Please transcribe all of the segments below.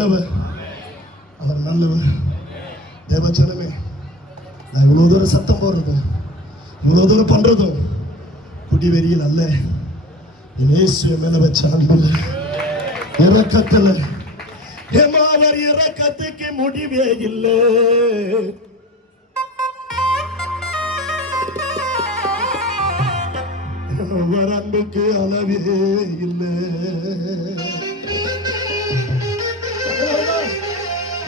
நல்லவர், அவர் நல்லவர். தேவச்சனமே, நான் இவ்வளவு தூரம் சத்தம் போடுறதும் இவ்வளவு தூரம் பண்றதும் குடிவெறியில் அல்ல, இயேசுவை மேல வச்ச அன்புல, இரக்கத்துல. அவர் இரக்கத்துக்கு முடிவே இல்லை. அவர் அன்புக்கு அளவே இல்லை.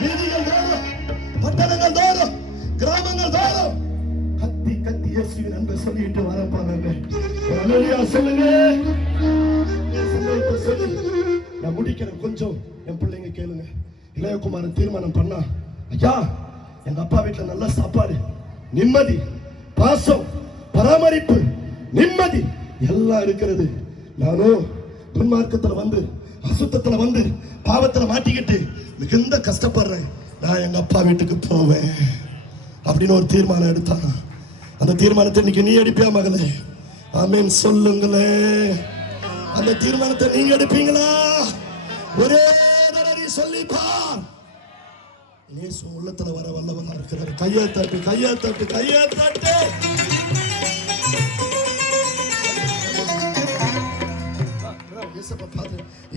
வீதிகள் தோறும், பட்டணங்கள் தோறும், கிராமங்கள் தோறும் கத்தி கத்தி இயேசுவின் அன்பை சொல்லிட்டு வரப்பாங்க. சொல்லுங்க. நான் முடிக்கிறேன், கொஞ்சம் என் பிள்ளைங்க கேளுங்க. இளையகுமாரன் தீர்மானம் பண்ணா, ஐயா எங்க அப்பா வீட்டுல நல்ல சாப்பாடு, நிம்மதி, பாசம், பராமரிப்பு, நிம்மதி எல்லாம் இருக்கிறது. நானும் துன்மார்க்கத்துல வந்து, அசுத்தத்துல வந்து, பாவத்துல மாட்டிக்கிட்டு மிகுந்த கஷ்டப்படுறேன். நான் எங்க அப்பா வீட்டுக்கு போவேன் அப்படின்னு ஒரு தீர்மானம் எடுத்தான். அந்த தீர்மானத்தை இன்னைக்கு நீ எடுப்பியா மகளே? ஆமீன் சொல்லுங்களே. அந்த தீர்மானத்தை நீங்க எடுப்பீங்களா? ஒரே தடவை சொல்லிப்பார். இயேசு உள்ளத்துல வர வல்லவனா இருக்கிறார். கையை தட்டு, கையை தட்டு, கையை தட்டு.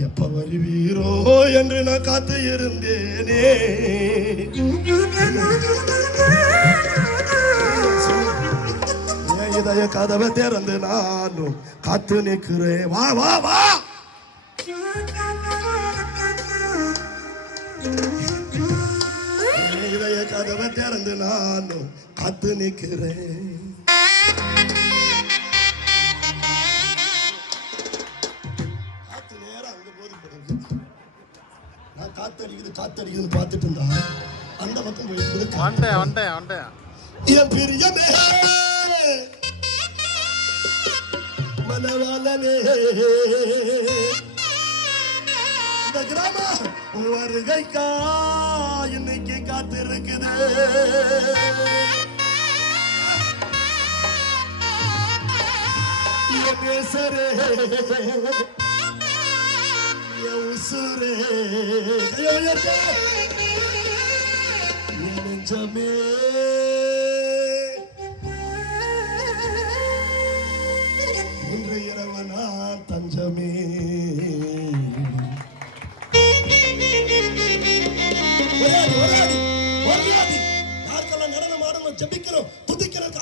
எப்ப வருவீரோ என்று நான் காத்து இருந்தேனே. இதய கதவை திறந்து நானும் காத்து நிற்கிறேன். வா வா வா. இதய கதவை திறந்து நானும் காத்து நிற்கிறேன். காத்து நேரம் அங்க போது நான் காத்தடிக்குதுன்னு பார்த்துட்டு இருந்தா அந்த பக்கம் போயிருக்குது. என் பிரியமே மனவாளனே, இந்த கிராம வருகைக்கா இன்னைக்கு காத்திருக்குது. பேசரே உசுரே நெஞ்சமே இன்று இரவனா தஞ்சமே. யாருக்கெல்லாம் நடனம் ஆடணும், ஜபிக்கிறோம், துதிக்கிறது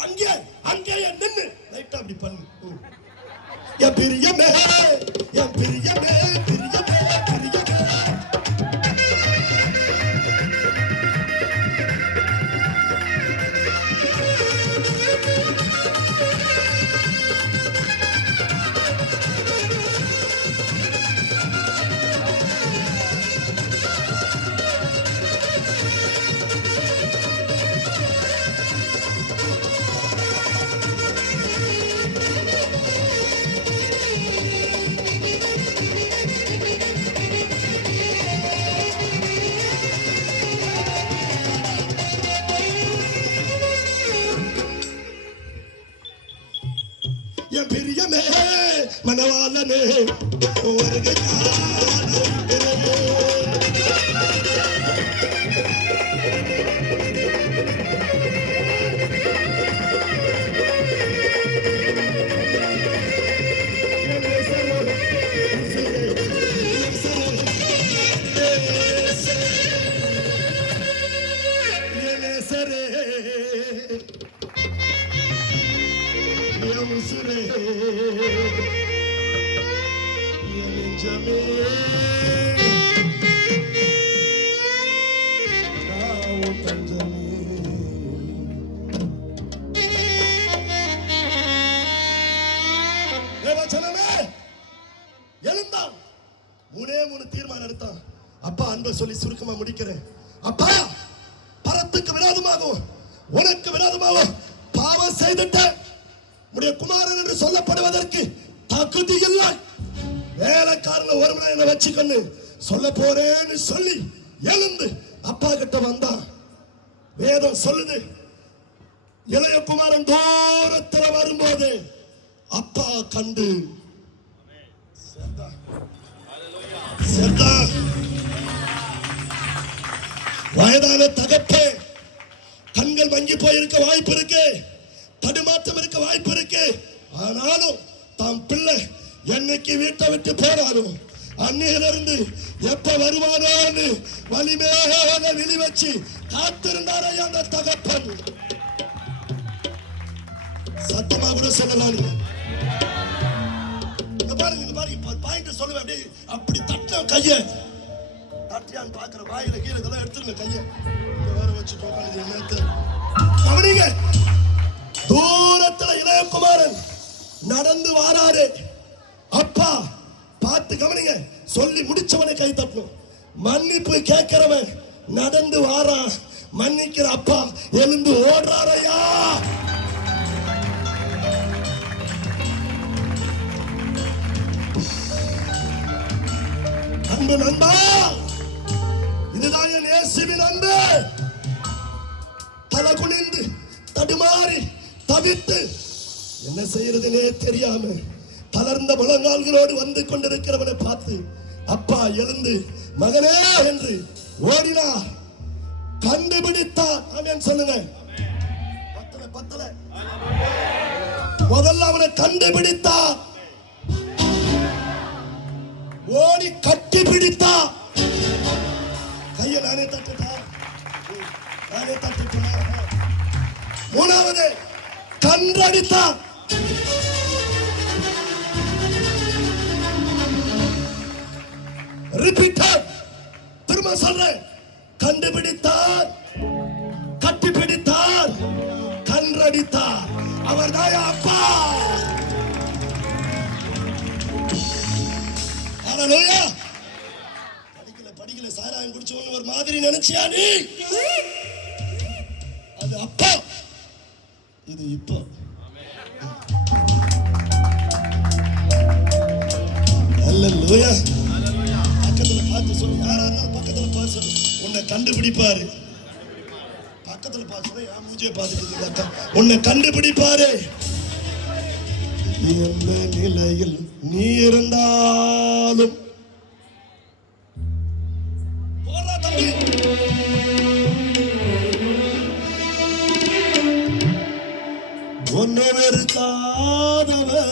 அங்கேயே நின்று லைட்டா அப்படி பண்ணு. என் பிரியமே, என் பிரியமே, பிரியமே, பிரியமே. என் பிரியமே மனவாளனே எழுந்தான். 3 தீர்மானம் எடுத்தான். அப்பா அன்பை சொல்லி சுருக்கமா முடிக்கிறேன். அப்பா பரத்துக்கு விரோதமாகவும் உனக்கு விரோதமாகவும் பாவம் செய்துட்ட உடைய குமாரன் என்று சொல்லப்படுவதற்கு தகுதி இல்லை. வேலைக்காரன ஒரு மணி என்ன வச்சுக்கொண்டு சொல்ல போறேன்னு சொல்லி எழுந்து அப்பா கிட்ட வந்தான். வேதம் சொல்லுது, இளைய குமாரன் தூரத்துல வரும்போது அப்பா கண்டு வயதான தகப்பே, கண்கள் மங்கி போயிருக்க வாய்ப்பு இருக்கு, தடுமாற்றம் இருக்க வாய்ப்பு இருக்கு. ஆனாலும் தாம் பிள்ளை என்னைக்கு வீட்டை விட்டு போறாரோ அன்னையிலிருந்து எப்ப வருவானோன்னு வலிமேல விழி வச்சு காத்திருந்தாரே அந்த தகப்பன். சத்தமா கூட சொல்லலாம். பாயிண்ட் சொல்லுவேன். அப்படி தட்ட கைய தட்டியான்னு பாக்குற வாயில கீழே இதெல்லாம் எடுத்துருங்க கைய வேற வச்சு கவனிங்க. தூரத்துல இளையகுமாரன் நடந்து வாராரு. அப்பா பார்த்து கவனிங்க. சொல்லி முடிச்சவனை கை தட்டணும். மன்னிப்பு கேட்கிறவன் நடந்து வாரான். மன்னிக்கிற அப்பா எழுந்து ஓடுறாரையா. அன்பு நண்பா, இதுதான் என் இயேசுவின் அன்பு. தலை குனிந்து தடுமாறி தவித்து என்ன செய்யறதுனே தெரியாம தளர்ந்த முழங்கால்களோடு வந்து கொண்டிருக்கிறவனை பார்த்து அப்பா எழுந்து மகனே என்று ஓடினார். கண்டுபிடித்தார். ஆமென் சொல்லுங்க. பத்தல முதல்ல அவனை கண்டுபிடித்தார். ஓடி கட்டி பிடித்தா. கையை நானே தட்டுட்டா. மூணாவது கன்றடித்தா. ரிப்பீட்டட். திரும்ப சொல்றேன். கண்டுபிடித்தார், கட்டி பிடித்தார், கன்றடித்தார். அவர் தான் அப்பா. படிக்கல சாராயம் குடிச்சு ஒரு மாதிரி நினைச்சியா நீ? அது அப்பா, இது இப்போ. அல்லேலூயா. பக்கத்துல பார்த்து சொல்லு. யாரா இருந்தாலும் பக்கத்துல பார்த்து சொல்லு. உன்னை கண்டுபிடிப்பாரு. பக்கத்துல பார்த்து என் மூஞ்சியை பார்த்துட்டு உன்னை கண்டுபிடிப்பாரு. எந்த நிலையில் நீ இருந்தாலும் உன்னை வெறுக்காதவன்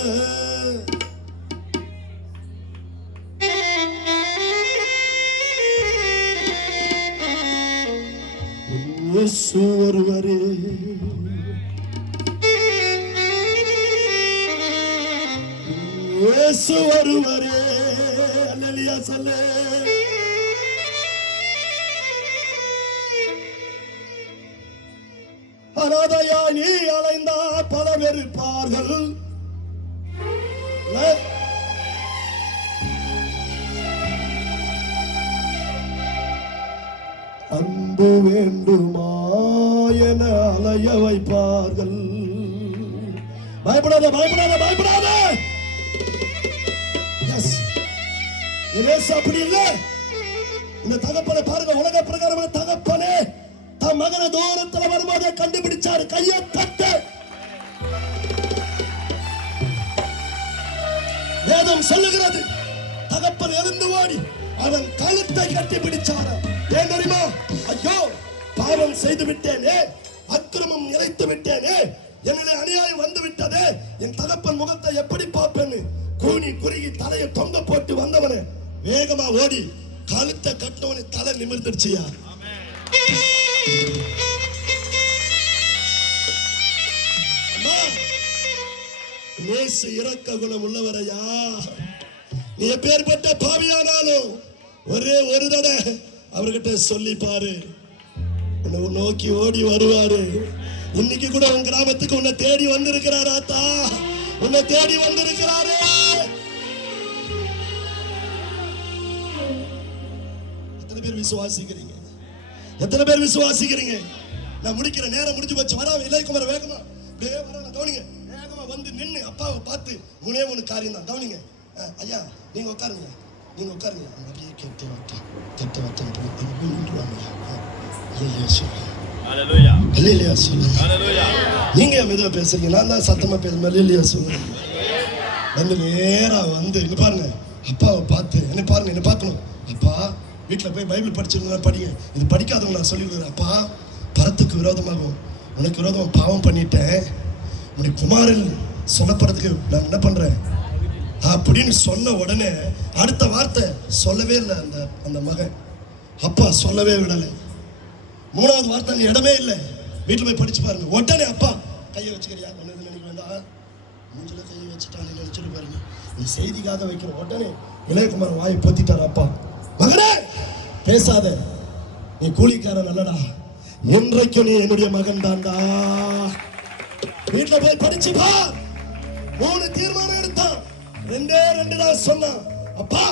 ஒருவரே. இயேசு ஒருவரே. அல்லேலூயா சொல்லு. அனாதையா நீ அலைந்தா பல வெறுப்பார்கள். அன்பு வேண்டுமா என அலைய வைப்பார்கள். பயப்படாத பயப்படாத பயப்படாத. அப்படி இல்லை. இந்த தகப்பனை பாருங்க. உலக பிரகாரம் தகப்பனே தன் மகனை தூரத்துல வரும்போதே கண்டுபிடிச்சாரு. கையை தட்ட. வேதம் சொல்லுகிறது தகப்பன் எழுந்து ஓடி அவன் கழுத்தை கட்டி பிடிச்சாரு. ஏன் தெரியுமா? ஐயோ பாவம் செய்து விட்டேனே, அக்கிரமம் இழைத்து விட்டேனே, என்னுடைய அநியாயம் வந்து விட்டதே, என் தகப்பன் முகத்தை எப்படி பார்ப்பேன்னு கூனி குறுகி தலையை தொங்க போட்டு வந்தவனே வேகமா ஓடி கழுத்தை கட்டவனை தலை நிமிர்ந்துடுச்சியா. நேசு இரக்க குணம் உள்ளவரையா. நீ எப்பேற்பட்ட பாவியானாலும் ஒரே ஒரு தடவை அவர்கிட்ட சொல்லி பாரு. உன்னை நோக்கி ஓடி வருவாரு. இன்னைக்கு கூட உன் கிராமத்துக்கு உன்னை தேடி வந்திருக்கிறாரா? ஆத்தா உன்னை தேடி வந்திருக்கிறாரு. எத்தனை பேர் விசுவாசிக்கிறீங்க? எத்தனை பேர் விசுவாசிக்கிறீங்க? நான் முடிக்கிற நேரம் முடிஞ்சு போச்சு. வரா இளையகுமார வேகமா கவனிங்க. வேகமா வந்து நின்று அப்பாவை பார்த்து மூணே மூணு காரியம் தான். கவனிங்க. ஐயா நீங்க உட்காருங்க, நீங்க உட்காருங்க. அப்படியே கேட்டு வட்டேன் கேட்டு வட்டேன் நீங்க மெதுவா பேசுறீங்க, நான் தான் சத்தமா பேசுறேன். சொல்லுங்க வந்து நேரா வந்து என்ன பாருங்க. அப்பாவை பார்த்து என்ன பாருங்க, என்ன பார்க்கணும். அப்பா வீட்டில் போய் பைபிள் படிச்சிருந்தா படிங்க. இது படிக்காதவங்க நான் சொல்லிவிடுறேன். அப்பா, பரத்துக்கு விரோதமாகும் உனக்கு விரோதம் பாவம் பண்ணிட்டேன், உன்னுடைய குமாரன் சொல்லப்படுறதுக்கு நான் என்ன பண்றேன் அப்படின்னு சொன்ன உடனே அடுத்த வார்த்தை சொல்லவே இல்லை அந்த மகன். அப்பா சொல்லவே விடலை. மூணாவது வார்த்தை இடமே இல்லை. வீட்டில் போய் படிச்சு பாருங்க. உடனே அப்பா கையை வச்சுக்கிறியா ஒன்று நினைக்க வேண்டாம், மூஞ்சில கையை வச்சுட்டான்னு நினைச்சிட்டு பாருங்க. நீ செய்திக்காக வைக்கிற உடனே இளையகுமார் வாயை பொத்திட்டார். அப்பா, மகனே பேசாத, நீ கூலிக்காரன் அல்லடா, இன்றைக்கு நீ என்னுடைய மகன் தான்டா. வீட்டுல போய் படிச்சு பா. 3 தீர்மானம் எடுத்தான். 2 தான் சொன்னான். அப்பா,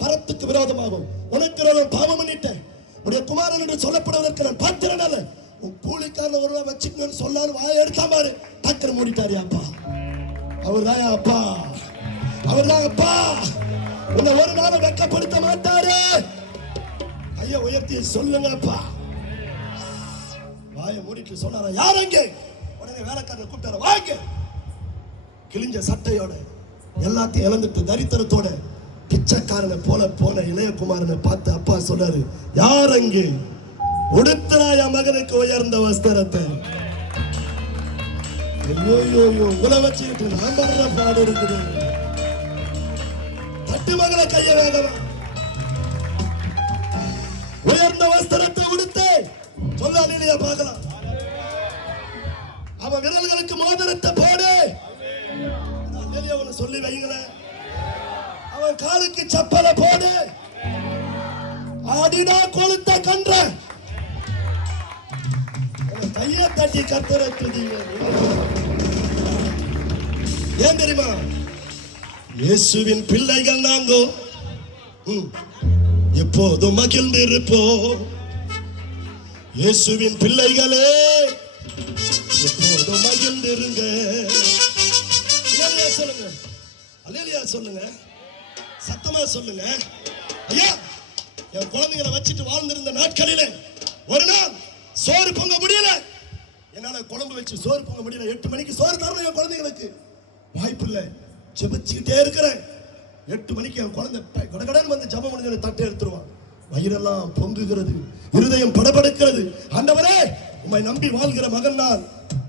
பரத்துக்கு விரோதமாகும் உனக்கு விரோதம் பாவம் பண்ணிட்டேன், உடைய குமாரன் என்று சொல்லப்படுவதற்கு நான் பாத்திரனால உன் கூலிக்காரன் ஒரு வச்சுக்கணும்னு சொல்லாரு. வாயை எடுத்தா பாரு, டக்குனு மூடிட்டாரு. அப்பா, அவர்தான் அப்பா, அவர்தான் அப்பா. உன்னை ஒரு நாள் வெட்கப்படுத்த மாட்டாரு. கையை உயர்த்தி சொல்லுங்க அப்பா. வாயை மூடிட்டு சொன்னாரா, யார் அங்கே? உடனே வேலைக்காரனை கூப்பிட்டார, வாங்க. கிழிஞ்ச சட்டையோட எல்லாத்தையும் இழந்துட்டு தரித்திரத்தோட பிச்சைக்காரனை போல போன இளையகுமாரனை பார்த்து அப்பா சொல்றாரு, யார் அங்கே உடுத்தனாய மகனுக்கு உயர்ந்த வஸ்திரத்தை? உங்களை வச்சுக்கிட்டு நான் படுற பாடு இருக்குது. தட்டு மகளை கைய வேகவா, உயர்ந்த வஸ்திரத்தை உடுத்து சொல்லாலியா பார்க்கலாம். அவன் விரல்களுக்கு மோதிரத்தை போடு சொல்லி வைங்களேன். அவன் காலுக்கு சப்பலை போடு, ஆடிடா கொளுத்த கன்ற கையை தட்டி கத்தர துதிங்க. ஏன் தெரியுமா? இயேசுவின் பிள்ளைகள் நாங்கோ எப்போதும் மகிழ்ந்து இருப்போம். இயேசுவின் பிள்ளைகளே எப்போதும் மகிழ்ந்து இருங்க. சொல்லுங்க, அல்லேலூயா சொல்லுங்க, சத்தமா சொல்லுங்க. ஐயா, என் குழந்தைகளை வச்சுட்டு வாழ்ந்திருந்த நாட்களிலே ஒரு நாள் சோறு பொங்க முடியல. என்னால குழம்பு வச்சு சோறு பொங்க முடியல. 8 மணிக்கு சோறு தரணும் என் குழந்தைகளுக்கு, வாய்ப்பு இல்லை. ஜெபிச்சுக்கிட்டே இருக்கிறேன். 8 மணிக்கு என் குழந்தை கடகடன் வந்து ஜெபம் முடிஞ்ச தட்டை எடுத்துருவான். வயிறெல்லாம் பொங்குகிறது, இருதயம் படபடுக்கிறது. ஆண்டவரே, உம்மை நம்பி வாழ்கிற மகன் நான்,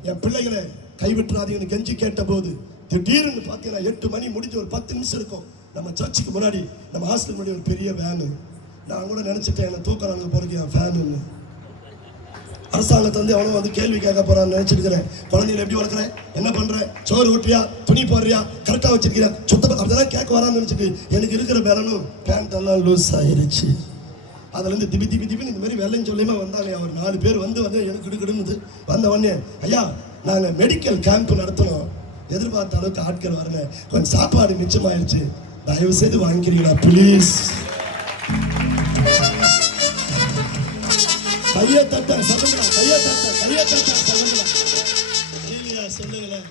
என் பிள்ளைகளை கைவிட்டுறாதீங்கன்னு கெஞ்சி கேட்ட போது திடீர்னு பார்த்தீங்கன்னா 8 மணி முடிஞ்சு ஒரு 10 நிமிஷம் இருக்கும். நம்ம சர்ச்சுக்கு முன்னாடி நம்ம ஹாஸ்டல் முன்னாடி ஒரு பெரிய வேனு. நான் கூட நினைச்சிட்டேன் என்ன தூக்குறாங்க போறது என் ஃபேனு. அரசாங்கத்தை வந்து அவனும் வந்து கேள்வி கேட்க போறான்னு நினைச்சிருக்கிறேன். குழந்தைகளை எப்படி வளர்க்குறேன், என்ன பண்றேன், சோறு ஊட்டுறியா, துணி போடுறியா, கரெக்டா வச்சிருக்கியா, சுத்தம் அதெல்லாம் கேட்க வரான்னு நினைச்சிட்டு எனக்கு இருக்கிற பேலனும் பேண்ட் எல்லாம் லூஸ் ஆயிருச்சு. அதுல இருந்து திபி திபி திபின்னு இந்த மாதிரி வெள்ளைன்னு சொல்லியுமா வந்தாங்க. அவர் 4 பேர் வந்து எனக்கு கிடுக்கிடுன்னு வந்த உடனே, ஐயா நாங்க மெடிக்கல் கேம்ப் நடத்தணும், எதிர்பார்த்த அளவுக்கு ஆட்கள் வரல, கொஞ்சம் சாப்பாடு மிச்சமாயிருச்சு, தயவு செய்து வாங்கிக்கிறீங்களா ப்ளீஸ். கையை தட்ட சொல்லுங்களா, கையை தட்ட சொல்லுங்களேன்.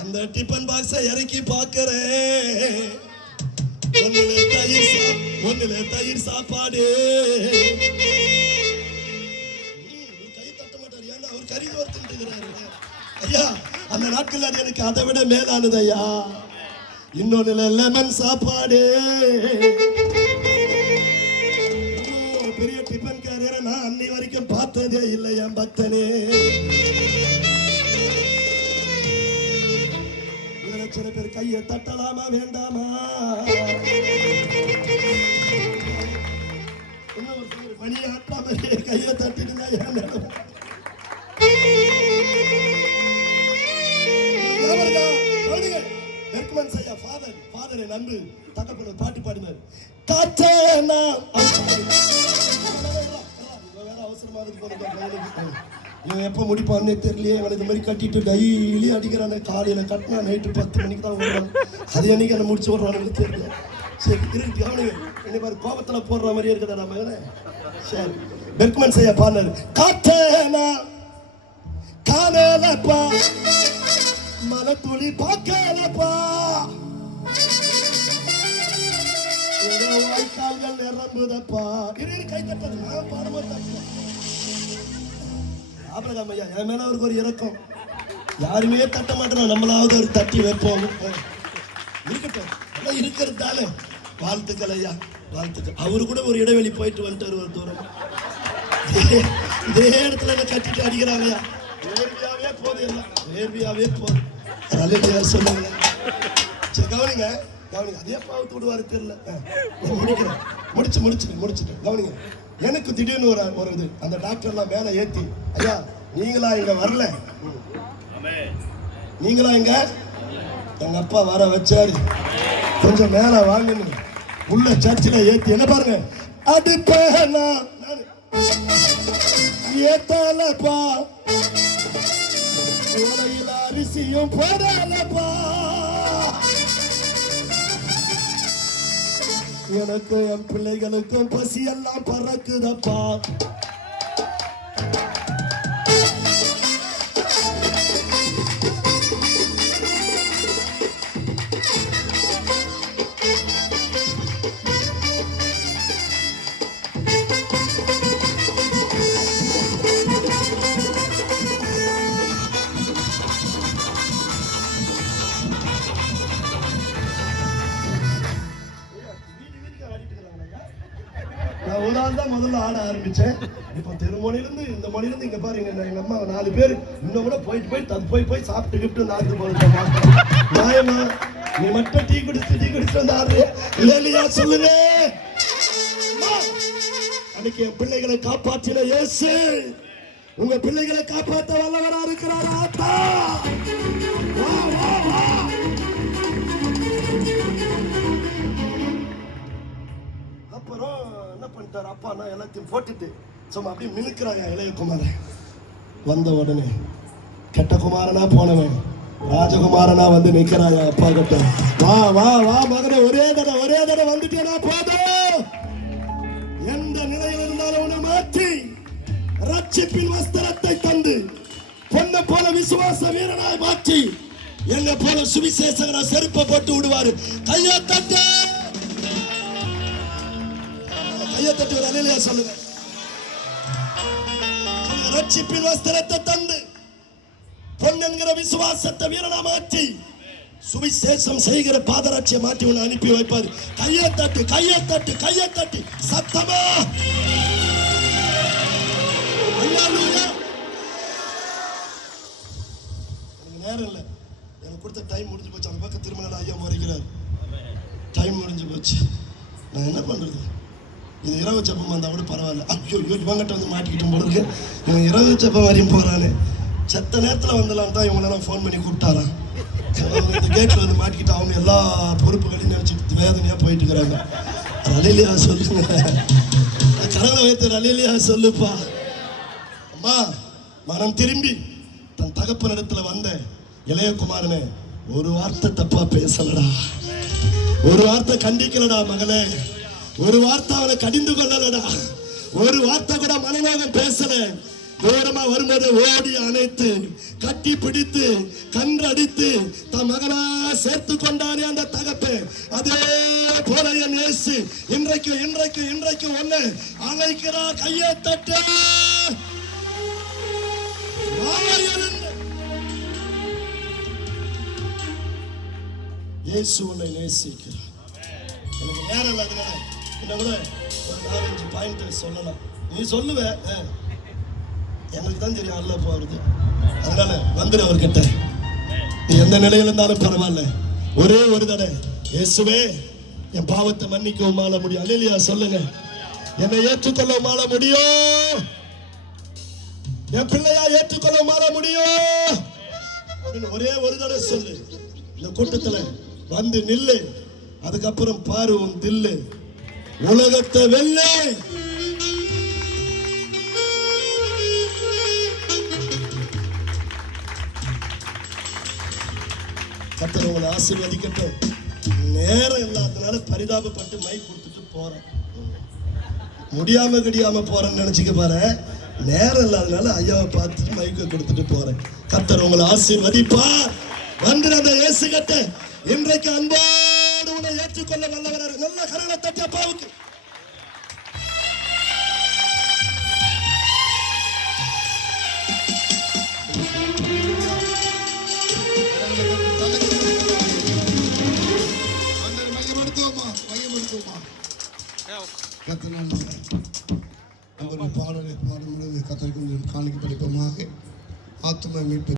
அந்த டிபன் பாக்ஸை இறக்கி பார்க்கிறேன். ஒண்ணுல தயிர் சாப்பாடு. கை தட்ட மாட்டாரு, ஏன்னா அவர் கறி வறுத்துக்கிறாரு. ஐயா, அந்த நாட்கள் அது எனக்கு அதை விட மேலானது ஐயா. இன்னொன்னு லெமன் சாப்பாடு. பெரிய டிபன் கேரியரை நான் அன்னி வரைக்கும் பார்த்ததே இல்லை என் பக்தனே. சில பேர் கையை தட்டலாமா வேண்டாமா? மணி ஆட்டாம கையை தட்டிடுங்க. ஃபாதரை நம்பு தட்டப்பட பாட்டு பாடினார். இவன் எப்போ முடிப்பான்னே தெரியலையே. இவன் இந்த மாதிரி கட்டிட்டு டெய்லி அடிக்கிறான. காலையில கட்டினா நைட்டு 10 மணிக்கு தான் விடுறான். அது அன்னைக்கு என்ன முடிச்சு விடுறான்னு தெரியல. சரி இருக்கு, அவனுக்கு என்ன பாரு கோபத்துல போடுற மாதிரியே இருக்குதா நம்ம. சரி, பெர்க்மன் செய்ய பாடினாரு. காத்தேனா காணலப்பா, மலை துளி பார்க்கலப்பா, வாய்க்கால்கள் நிரம்புதப்பா. கை தட்டது நான் பாடமா தட்டேன். ஆபிரகாம் ஐயா, என் மேல அவருக்கு ஒரு இரக்கம். யாருமே தட்ட மாட்டோம், நம்மளாவது ஒரு தட்டி வைப்போம். இருக்கட்டும், இருக்கிறது தானே. வாழ்த்துக்கள் ஐயா. வாழ்த்துக்கள். அவரு கூட ஒரு இடைவெளி போயிட்டு வந்துட்டாரு ஒரு தூரம். இதே இடத்துல என்ன கட்டிட்டு அடிக்கிறாங்கயா. வேர்வியாவே போதும், எல்லாம் வேர்வியாவே போதும். நல்ல சொல்லுங்க. சரி கவனிங்க கவனிங்க. அதே பாவத்து விடுவாரு தெரியல. முடிக்கிறேன், முடிச்சுட்டு கவனிங்க. எனக்கு திடீர்னு ஒரு இது, அந்த டாக்டர்லாம் மேலே ஏற்றி, ஐயா நீங்களா இங்க வரல, நீங்களா இங்க, எங்க அப்பா வர வச்சாரு, கொஞ்சம் மேல வாங்கணும் உள்ள சர்ச்சில் ஏத்தி. என்ன பாருங்க, அடுப்பேனா ஏத்தலப்பா, உலகில் அரிசியும் போடலப்பா, எனக்கு என் பிள்ளைகளுக்கும் பசி எல்லாம் பறக்குதப்பா. நான் ஒரு ஆள் தான் முதல்ல ஆட ஆரம்பிச்சேன். இப்போ தெருமொழியிலிருந்து இந்த மொழியிலிருந்து இங்க பாருங்க, எங்க அம்மா 4 பேர் இன்னும் கூட போய் சாப்பிட்டு கிப்ட்டு நாட்டு போடுமா. நியாயமா? நீ மட்டும் டீ குடிச்சு வந்து ஆடுறிய இல்லையா சொல்லுங்க. அன்னைக்கு என் பிள்ளைகளை காப்பாற்றின இயேசு உங்க பிள்ளைகளை காப்பாற்ற வல்லவரா இருக்கிறாரா? ஆத்தா வா வா வா. அப்புறம் என்ன பண்ணிட்டாரு அப்பா, நான் எல்லாத்தையும் போட்டுட்டு சும்மா அப்படியே மினுக்கிறாங்க. இளையகுமாரன் வந்த உடனே கெட்ட குமாரனா போனவன் ராஜகுமாரனா வந்து நிக்கிறாங்க அப்பா கிட்ட. வா வா வா மகனே, ஒரே தடவை வந்துட்டேனா போதும். எந்த நிலையில் இருந்தாலும் உன்னை மாற்றி ரட்சிப்பின் வஸ்திரத்தை தந்து பொண்ணை போல விசுவாச வீரனாய் மாற்றி எங்க போல சுவிசேஷகனா செருப்பை போட்டு விடுவாரு. கையை தட்டு ஒரு அல்லேலூயா சொல்லுங்க. ரட்சிப்பின் வஸ்திரத்தை தந்து பொன் என்கிற விசுவாசத்தை வீரனா மாற்றி சுவிசேஷம் செய்கிற பாதராட்சியை மாற்றி உன்னை அனுப்பி வைப்பாரு. கையை தட்டு சத்தமா அல்லேலூயா. எனக்கு நேரம் இல்லை, எனக்கு கொடுத்த டைம் முடிஞ்சு போச்சு. அந்த பக்கம் திருமணம் ஐயா முறைக்கிறார், டைம் முடிஞ்சு போச்சு. நான் என்ன பண்றது? இது இரவு ஜெபம் வந்தால் கூட பரவாயில்ல. ஐயோ இவங்கிட்ட வந்து மாட்டிக்கிட்டோம் போல இருக்கு, இவன் இரவு ஜெபம் வரையும் போறானே. செத்த நேரத்தில் வந்தலாம் தான் இவங்களெல்லாம் ஃபோன் பண்ணி கூப்பிட்டாரான். இந்த கேட்டில் வந்து மாட்டிக்கிட்டு அவங்க எல்லா பொறுப்புகளையும் நினச்சிட்டு வேதனையாக போயிட்டு இருக்கிறாங்க. அல்லேலூயா சொல்லுங்க. கரங்களை வைத்து அல்லேலூயா சொல்லுப்பா. அம்மா மனம் திரும்பி தன் தகப்பனிடத்துல வந்த இளையகுமாரனே, ஒரு வார்த்தை தப்பா பேசலடா, ஒரு வார்த்தை கண்டிக்கலடா மகளே, ஒரு வார்த்தை அவனை கடிந்து கொள்ளலடா, ஒரு வார்த்தை கூட மனநோகம் பேசல. தூரமா வரும்போது ஓடி அணைத்து கட்டி பிடித்து கன்றடித்து தன் மகனா சேர்த்து கொண்டானே அந்த தகப்பே. அதே போல என் இயேசு இன்றைக்கு ஒண்ணு அழைக்கிறா. கையை தட்டு. இயேசு உன்னை நேசிக்கிறார். எனக்கு நேரம் இல்லாதனால இன்னும் கூட ஒரு 4-5 பாயிண்ட் சொல்லலாம். நீ சொல்லுவ, எனக்கு தான் தெரியும் அல்ல போறது. அதனால வந்துடு அவர்கிட்ட. நீ எந்த நிலையில இருந்தாலும் பரவாயில்ல, ஒரே ஒரு தடவை இயேசுவே என் பாவத்தை மன்னிக்க உமால முடியும். அல்லேலூயா சொல்லுங்க. என்னை ஏற்றுக்கொள்ள உமால முடியும், என் பிள்ளையா ஏற்றுக்கொள்ள உமால முடியும் அப்படின்னு ஒரே ஒரு தடவை சொல்லு. இந்த கூட்டத்துல வந்து நில்லு. அதுக்கப்புறம் பாரு உன் தில்லு உலகத்தை வெல்ல. கர்த்தர் உங்களை ஆசீர்வதிக்கட்டும். நேரம் இல்லாதனால பரிதாபப்பட்டு மைக் கொடுத்துட்டு போறேன். முடியாம போறேன்னு நினைச்சுக்க பாரு. நேரம் இல்லாதனால ஐயாவை பார்த்துட்டு மைக்கை கொடுத்துட்டு போறேன். கர்த்தர் உங்களை ஆசீர்வதிப்பா. வந்து அந்த இயேசு கிட்ட இன்றைக்கு அன்போடு உன்னை ஏற்றுக்கொள்ள வல்லவரார். நல்ல கரங்களை தட்டி அப்பாவுக்கு. கத்தனால் நம்முடைய பாடலை பாடும் பொழுது கத்தருக்கு காணிக்க படிப்போமாக ஆத்மா மீட்பு